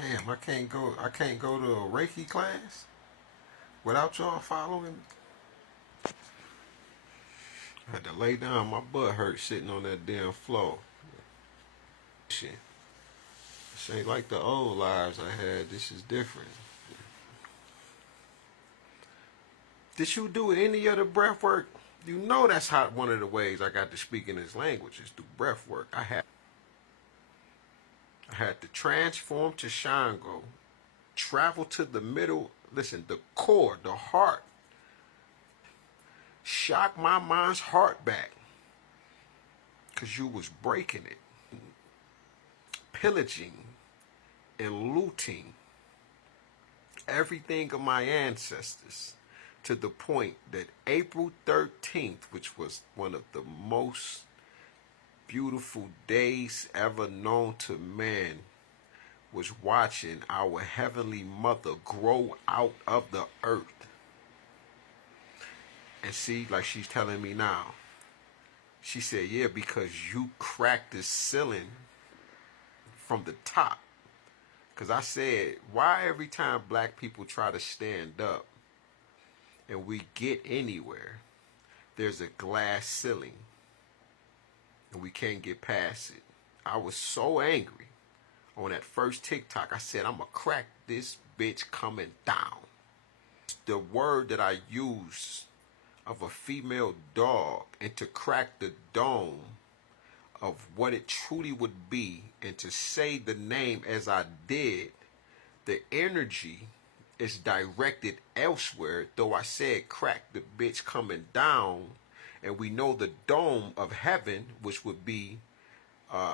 Damn, I can't go to a Reiki class without y'all following me. I had to lay down. My butt hurt sitting on that damn floor. Shit. This ain't like the old lives I had. This is different. Did you do any of the breath work? You know that's how one of the ways I got to speak in this language is through breath work. I had to transform to Shango, travel to the middle, listen, the core, the heart, shock my mind's heart back, because you was breaking it, pillaging and looting everything of my ancestors to the point that April 13th, which was one of the most beautiful days ever known to man, was watching our heavenly mother grow out of the earth. And see, like she's telling me now, she said, yeah, because you cracked the ceiling from the top. Because I said, why every time black people try to stand up and we get anywhere, there's a glass ceiling and we can't get past it? I was so angry on that first TikTok. I said, I'm going to crack this bitch coming down. The word that I used of a female dog, and to crack the dome of what it truly would be, and to say the name as I did, the energy is directed elsewhere. Though I said crack the bitch coming down, and we know the dome of heaven, which would be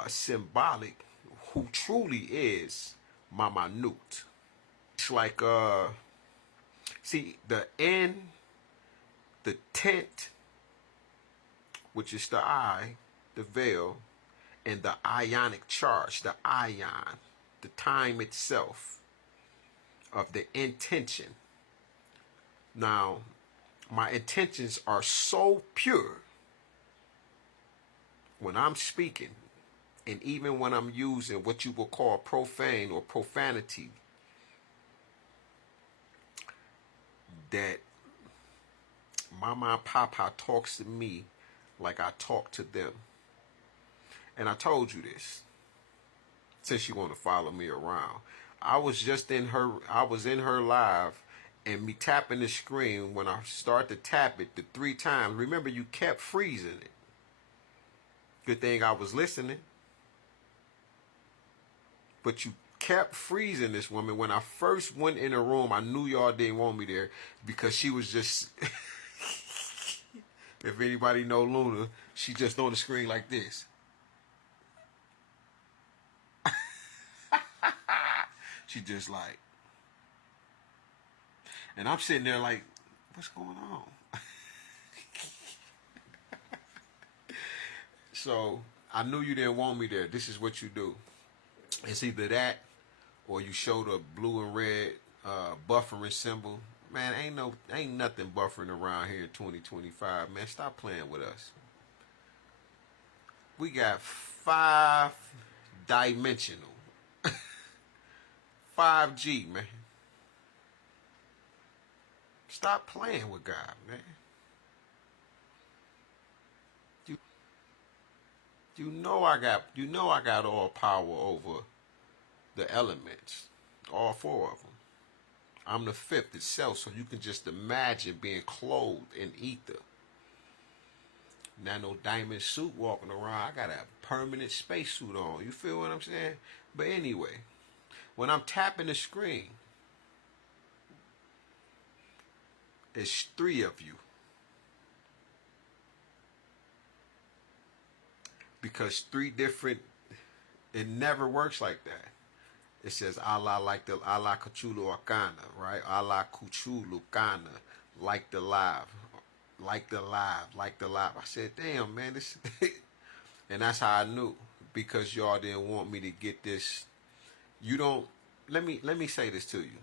symbolic, who truly is Mama Newt. It's like see, the N, the tent, which is the eye, the veil, and the ionic charge, the ion, the time itself of the intention. Now, my intentions are so pure when I'm speaking, and even when I'm using what you will call profane or profanity, that Mama and Papa talks to me like I talk to them. And I told you this, since you want to follow me around. I was in her live, and me tapping the screen, when I start to tap it the 3 times, remember you kept freezing it. Good thing I was listening. But you kept freezing this woman. When I first went in the room, I knew y'all didn't want me there, because she was just, if anybody know Luna, she just on the screen like this. She just like, and I'm sitting there like, what's going on? So I knew you didn't want me there. This is what you do. It's either that, or you show the blue and red buffering symbol. Man, ain't nothing buffering around here in 2025. Man, stop playing with us. We got 5-dimensional, 5G, man. Stop playing with God, man. You know I got all power over the elements, all 4 of them. I'm the 5th itself, so you can just imagine being clothed in ether. Not no diamond suit walking around. I got a permanent spacesuit on. You feel what I'm saying? But anyway, when I'm tapping the screen, it's 3 of you. Because 3 different, it never works like that. It says Allah like the Allah Kuchulu Akana, right? Allah Kuchulu Kana, like the live, like the live, like the live. I said, damn, man, this and that's how I knew, because y'all didn't want me to get this. You don't let me say this to you.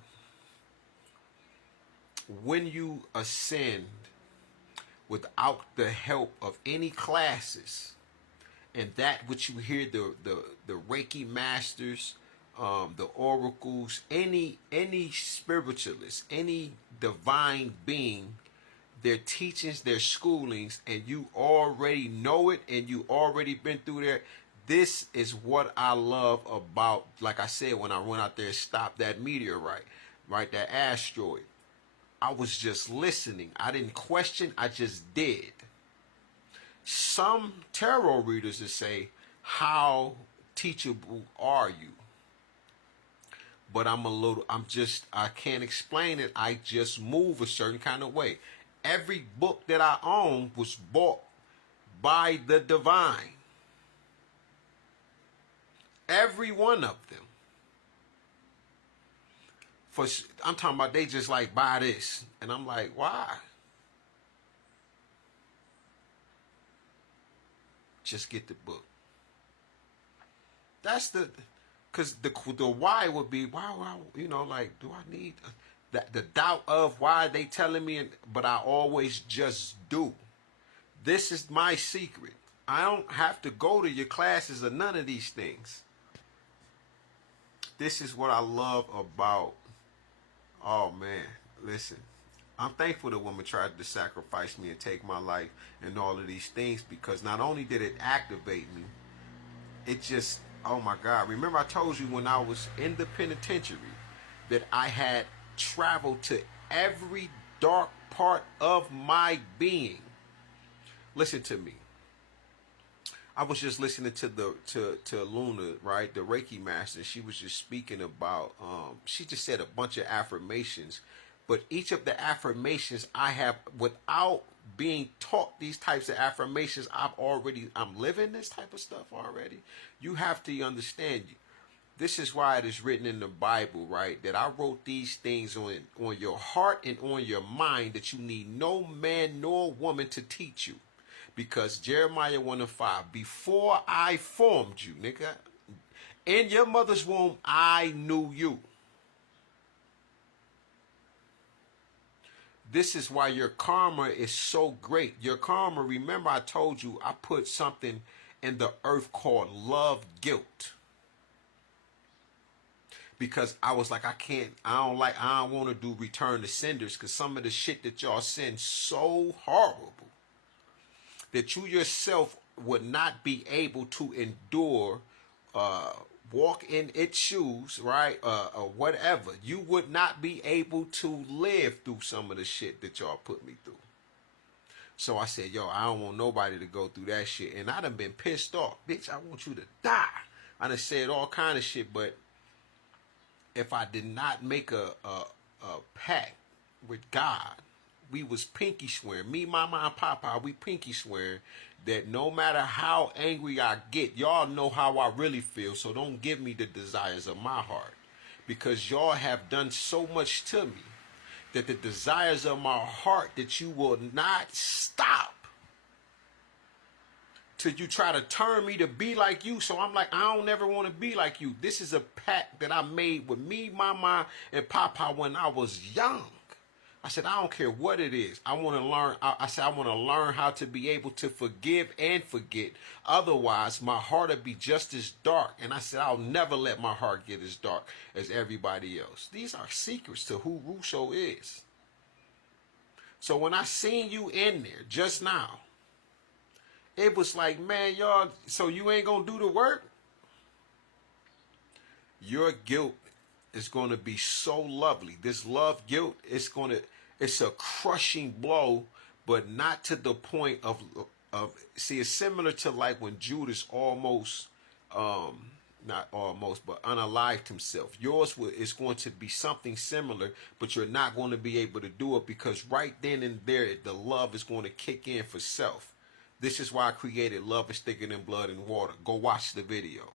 When you ascend without the help of any classes, and that which you hear the Reiki masters the oracles, any spiritualist, any divine being, their teachings, their schoolings, and you already know it and you already been through there. This is what I love about, like I said, when I went out there and stopped that meteorite, right, that asteroid. I was just listening. I didn't question, I just did. Some tarot readers will say, how teachable are you? But I can't explain it. I just move a certain kind of way. Every book that I own was bought by the divine. Every one of them. I'm talking about they just like buy this. And I'm like, why? Just get the book. That's because the why would be, why, like, do I need the doubt of why they telling me, but I always just do. This is my secret. I don't have to go to your classes or none of these things. This is what I love about, oh man, listen. I'm thankful the woman tried to sacrifice me and take my life and all of these things, because not only did it activate me, it just, oh my God. Remember I told you when I was in the penitentiary that I had traveled to every dark part of my being. Listen to me. I was just listening to Luna, right, the Reiki master. She was just speaking about, she just said a bunch of affirmations, but each of the affirmations I have, without being taught these types of affirmations, I'm living this type of stuff already. You have to understand, this is why it is written in the Bible, right, that I wrote these things on your heart and on your mind, that you need no man nor woman to teach you. Because Jeremiah 1:5, before I formed you, nigga, in your mother's womb, I knew you. This is why your karma is so great. Your karma, remember I told you I put something in the earth called love guilt. Because I was like, I don't want to do return to senders, because some of the shit that y'all send so horrible that you yourself would not be able to endure, walk in its shoes, right, or whatever. You would not be able to live through some of the shit that y'all put me through. So I said, yo, I don't want nobody to go through that shit. And I done been pissed off. Bitch, I want you to die. I done said all kind of shit, but if I did not make a pact with God, we was pinky swearing. Me, mama, and papa, we pinky swearing that no matter how angry I get, y'all know how I really feel, so don't give me the desires of my heart. Because y'all have done so much to me that the desires of my heart, that you will not stop till you try to turn me to be like you. So I'm like, I don't ever want to be like you. This is a pact that I made with me, mama, and papa when I was young. I said, I don't care what it is. I want to learn. I said, I want to learn how to be able to forgive and forget. Otherwise, my heart will be just as dark. And I said, I'll never let my heart get as dark as everybody else. These are secrets to who Russo is. So when I seen you in there just now, it was like, man, y'all, so you ain't going to do the work? Your guilt is going to be so lovely. This love guilt, it's a crushing blow, but not to the point of see, it's similar to like when Judas almost, not almost, but unalived himself. Yours is going to be something similar, but you're not going to be able to do it, because right then and there, the love is going to kick in for self. This is why I created Love is Thicker Than Blood and Water. Go watch the video.